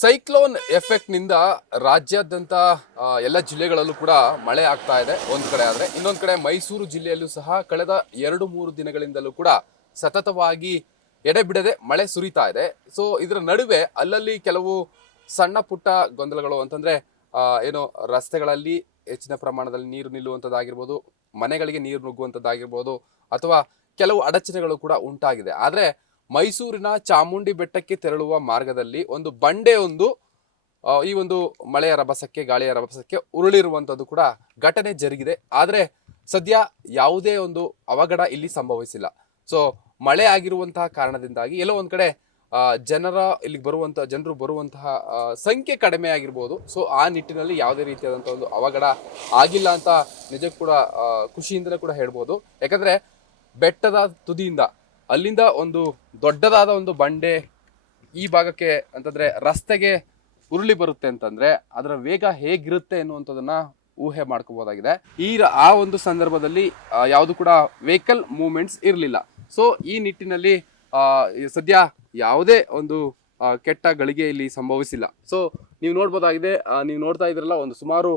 Cyclone effect ನಿಂದ ರಾಜ್ಯಾದ್ಯಂತ ಎಲ್ಲ ಜಿಲ್ಲೆಗಳಲ್ಲೂ ಕೂಡ ಮಳೆ ಆಗ್ತಾ ಇದೆ ಒಂದ್ ಕಡೆ. ಆದ್ರೆ ಇನ್ನೊಂದ್ ಕಡೆ ಮೈಸೂರು ಜಿಲ್ಲೆಯಲ್ಲೂ ಸಹ ಕಳೆದ 2-3 ದಿನಗಳಿಂದಲೂ ಕೂಡ ಸತತವಾಗಿ ಎಡೆಬಿಡದೆ ಮಳೆ ಸುರಿತಾ ಇದೆ. ಸೊ ಇದರ ನಡುವೆ ಅಲ್ಲಲ್ಲಿ ಕೆಲವು ಸಣ್ಣ ಪುಟ್ಟ ಗೊಂದಲಗಳು ಅಂತಂದ್ರೆ ಏನು ರಸ್ತೆಗಳಲ್ಲಿ ಹೆಚ್ಚಿನ ಪ್ರಮಾಣದಲ್ಲಿ ನೀರು ನಿಲ್ಲುವಂಥದ್ದಾಗಿರ್ಬೋದು, ಮನೆಗಳಿಗೆ ನೀರು ನುಗ್ಗುವಂಥದ್ದಾಗಿರ್ಬೋದು, ಅಥವಾ ಕೆಲವು ಅಡಚಣೆಗಳು ಕೂಡ ಉಂಟಾಗಿದೆ. ಆದ್ರೆ ಮೈಸೂರಿನ ಚಾಮುಂಡಿ ಬೆಟ್ಟಕ್ಕೆ ತೆರಳುವ ಮಾರ್ಗದಲ್ಲಿ ಒಂದು ಬಂಡೆ ಈ ಒಂದು ಮಳೆಯ ರಭಸಕ್ಕೆ, ಗಾಳಿಯ ರಭಸಕ್ಕೆ ಉರುಳಿರುವಂತದ್ದು ಕೂಡ ಘಟನೆ ಜರುಗಿದೆ. ಆದ್ರೆ ಸದ್ಯ ಯಾವುದೇ ಒಂದು ಅವಘಡ ಇಲ್ಲಿ ಸಂಭವಿಸಿಲ್ಲ. ಸೊ ಮಳೆ ಆಗಿರುವಂತಹ ಕಾರಣದಿಂದಾಗಿ ಎಲ್ಲೋ ಒಂದ್ ಕಡೆ ಇಲ್ಲಿಗೆ ಜನರು ಬರುವಂತಹ ಸಂಖ್ಯೆ ಕಡಿಮೆ ಆಗಿರ್ಬೋದು. ಸೊ ಆ ನಿಟ್ಟಿನಲ್ಲಿ ಯಾವುದೇ ರೀತಿಯಾದಂತಹ ಒಂದು ಅವಘಡ ಆಗಿಲ್ಲ ಅಂತ ನಿಜಕ್ಕೂ ಕೂಡ ಖುಷಿಯಿಂದಲೇ ಕೂಡ ಹೇಳ್ಬೋದು. ಯಾಕಂದ್ರೆ ಬೆಟ್ಟದ ತುದಿಯಿಂದ ಅಲ್ಲಿಂದ ಒಂದು ದೊಡ್ಡದಾದ ಒಂದು ಬಂಡೆ ಈ ಭಾಗಕ್ಕೆ ಅಂತಂದ್ರೆ ರಸ್ತೆಗೆ ಉರುಳಿ ಬರುತ್ತೆ ಅಂತಂದ್ರೆ ಅದರ ವೇಗ ಹೇಗಿರುತ್ತೆ ಎನ್ನುವಂಥದ್ದನ್ನ ಊಹೆ ಮಾಡ್ಕೋಬಹುದಾಗಿದೆ. ಆ ಒಂದು ಸಂದರ್ಭದಲ್ಲಿ ಯಾವುದು ಕೂಡ ವೆಹಿಕಲ್ ಮೂವ್ಮೆಂಟ್ಸ್ ಇರಲಿಲ್ಲ. ಸೊ ಈ ನಿಟ್ಟಿನಲ್ಲಿ ಸದ್ಯ ಯಾವುದೇ ಒಂದು ಕೆಟ್ಟ ಗಳಿಗೆ ಇಲ್ಲಿ ಸಂಭವಿಸಿಲ್ಲ. ಸೊ ನೀವು ನೋಡ್ಬೋದಾಗಿದೆ, ನೀವು ನೋಡ್ತಾ ಇದ್ರಲ್ಲ, ಒಂದು ಸುಮಾರು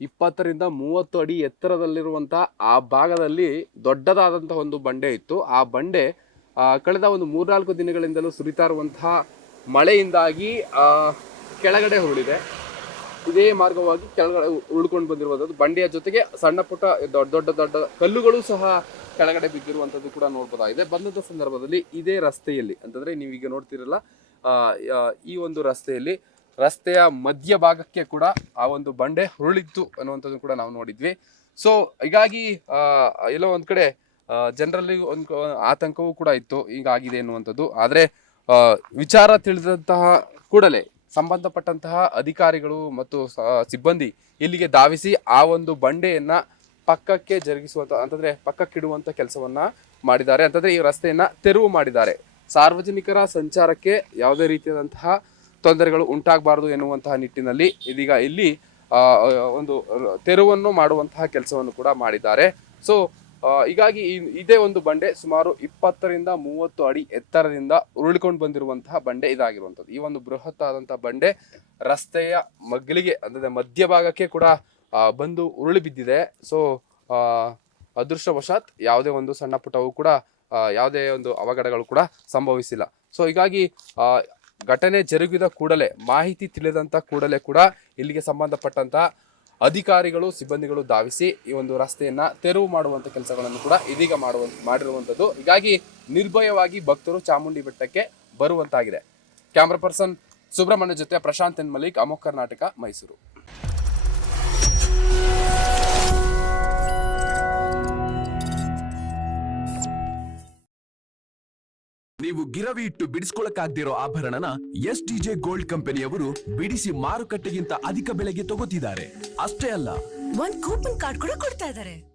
20-30 ಅಡಿ ಎತ್ತರದಲ್ಲಿರುವಂತಹ ಆ ಭಾಗದಲ್ಲಿ ದೊಡ್ಡದಾದಂತಹ ಒಂದು ಬಂಡೆ ಇತ್ತು. ಆ ಬಂಡೆ ಕಳೆದ ಒಂದು 3-4 ದಿನಗಳಿಂದಲೂ ಸುರಿತಾ ಇರುವಂತಹ ಮಳೆಯಿಂದಾಗಿ ಕೆಳಗಡೆ ಉರುಳಿದೆ. ಇದೇ ಮಾರ್ಗವಾಗಿ ಕೆಳಗಡೆ ಉರುಳ್ಕೊಂಡು ಬಂದಿರುವಂಥದ್ದು. ಬಂಡೆಯ ಜೊತೆಗೆ ಸಣ್ಣ ಪುಟ್ಟ ದೊಡ್ಡ ಕಲ್ಲುಗಳು ಸಹ ಕೆಳಗಡೆ ಬಿದ್ದಿರುವಂಥದ್ದು ಕೂಡ ನೋಡ್ಬೋದಾಗಿದೆ. ಬಂದಂಥ ಸಂದರ್ಭದಲ್ಲಿ ಇದೇ ರಸ್ತೆಯಲ್ಲಿ ಅಂತಂದ್ರೆ ನೀವೀಗ ನೋಡ್ತಿರಲ್ಲ, ಈ ಒಂದು ರಸ್ತೆಯ ಮಧ್ಯ ಭಾಗಕ್ಕೆ ಕೂಡ ಆ ಒಂದು ಬಂಡೆ ಉರುಳಿತ್ತು ಅನ್ನುವಂಥದ್ದು ಕೂಡ ನಾವು ನೋಡಿದ್ವಿ. ಸೊ ಹೀಗಾಗಿ ಎಲ್ಲೋ ಒಂದ್ ಕಡೆ ಜನರಲ್ಲಿ ಒಂದು ಆತಂಕವೂ ಕೂಡ ಇತ್ತು ಹೀಗಾಗಿದೆ ಎನ್ನುವಂಥದ್ದು. ಆದ್ರೆ ವಿಚಾರ ತಿಳಿದಂತಹ ಕೂಡಲೇ ಸಂಬಂಧಪಟ್ಟಂತಹ ಅಧಿಕಾರಿಗಳು ಮತ್ತು ಸಿಬ್ಬಂದಿ ಇಲ್ಲಿಗೆ ಧಾವಿಸಿ ಆ ಒಂದು ಬಂಡೆಯನ್ನ ಪಕ್ಕಕ್ಕೆ ಜರುಗಿಸುವಂತ ಅಂತಂದ್ರೆ ಪಕ್ಕಕ್ಕಿಡುವಂತ ಕೆಲಸವನ್ನ ಮಾಡಿದ್ದಾರೆ. ಅಂತಂದ್ರೆ ಈ ರಸ್ತೆಯನ್ನ ತೆರವು ಮಾಡಿದ್ದಾರೆ. ಸಾರ್ವಜನಿಕರ ಸಂಚಾರಕ್ಕೆ ಯಾವುದೇ ರೀತಿಯಾದಂತಹ ತೊಂದರೆಗಳು ಉಂಟಾಗಬಾರದು ಎನ್ನುವಂತಹ ನಿಟ್ಟಿನಲ್ಲಿ ಇದೀಗ ಇಲ್ಲಿ ಒಂದು ತೆರವನ್ನು ಮಾಡುವಂತಹ ಕೆಲಸವನ್ನು ಕೂಡ ಮಾಡಿದ್ದಾರೆ. ಸೊ ಹೀಗಾಗಿ ಇದೇ ಒಂದು ಬಂಡೆ ಸುಮಾರು 20-30 ಅಡಿ ಎತ್ತರದಿಂದ ಉರುಳಿಕೊಂಡು ಬಂದಿರುವಂತಹ ಬಂಡೆ ಇದಾಗಿರುವಂಥದ್ದು. ಈ ಒಂದು ಬೃಹತ್ ಆದಂತಹ ಬಂಡೆ ರಸ್ತೆಯ ಮಗ್ಲಿಗೆ ಅಂದ್ರೆ ಮಧ್ಯಭಾಗಕ್ಕೆ ಕೂಡ ಬಂದು ಉರುಳಿ ಬಿದ್ದಿದೆ. ಸೊ ಅದೃಷ್ಟವಶಾತ್ ಯಾವುದೇ ಒಂದು ಸಣ್ಣ ಪುಟ್ಟವು ಕೂಡ ಯಾವುದೇ ಒಂದು ಅವಘಡಗಳು ಕೂಡ ಸಂಭವಿಸಿಲ್ಲ. ಸೊ ಹೀಗಾಗಿ ಘಟನೆ ಜರುಗಿದ ಕೂಡಲೇ, ಮಾಹಿತಿ ತಿಳಿದಂತ ಕೂಡಲೇ ಕೂಡ ಇಲ್ಲಿಗೆ ಸಂಬಂಧಪಟ್ಟಂತ ಅಧಿಕಾರಿಗಳು, ಸಿಬ್ಬಂದಿಗಳು ಧಾವಿಸಿ ಈ ಒಂದು ರಸ್ತೆಯನ್ನ ತೆರವು ಮಾಡುವಂತ ಕೆಲಸಗಳನ್ನು ಕೂಡ ಇದೀಗ ಮಾಡಿರುವಂತದ್ದು. ಹೀಗಾಗಿ ನಿರ್ಭಯವಾಗಿ ಭಕ್ತರು ಚಾಮುಂಡಿ ಬೆಟ್ಟಕ್ಕೆ ಬರುವಂತಾಗಿದೆ. ಕ್ಯಾಮ್ರಾ ಪರ್ಸನ್ ಸುಬ್ರಹ್ಮಣ್ಯ ಜೊತೆ ಪ್ರಶಾಂತ್ ಎನ್ ಮಲಿಕ್, ಅಮೋಘ್ ಕರ್ನಾಟಕ, ಮೈಸೂರು. ನೀವು ಗಿರವಿ ಇಟ್ಟು ಬಿಡಿಸ್ಕೊಳಕ್ಕಾಗ್ದಿರೋ ಆಭರಣನ SDJ ಗೋಲ್ಡ್ ಕಂಪನಿಯವರು ಬಿಡಿಸಿ ಮಾರುಕಟ್ಟೆಗಿಂತ ಅಧಿಕ ಬೆಲೆಗೆ ತಗೋತಿದ್ದಾರೆ. ಅಷ್ಟೇ ಅಲ್ಲ, ಒಂದ್ ಕೂಪನ್ ಕಾರ್ಡ್ ಕೂಡ ಕೊಡ್ತಾ ಇದ್ದಾರೆ.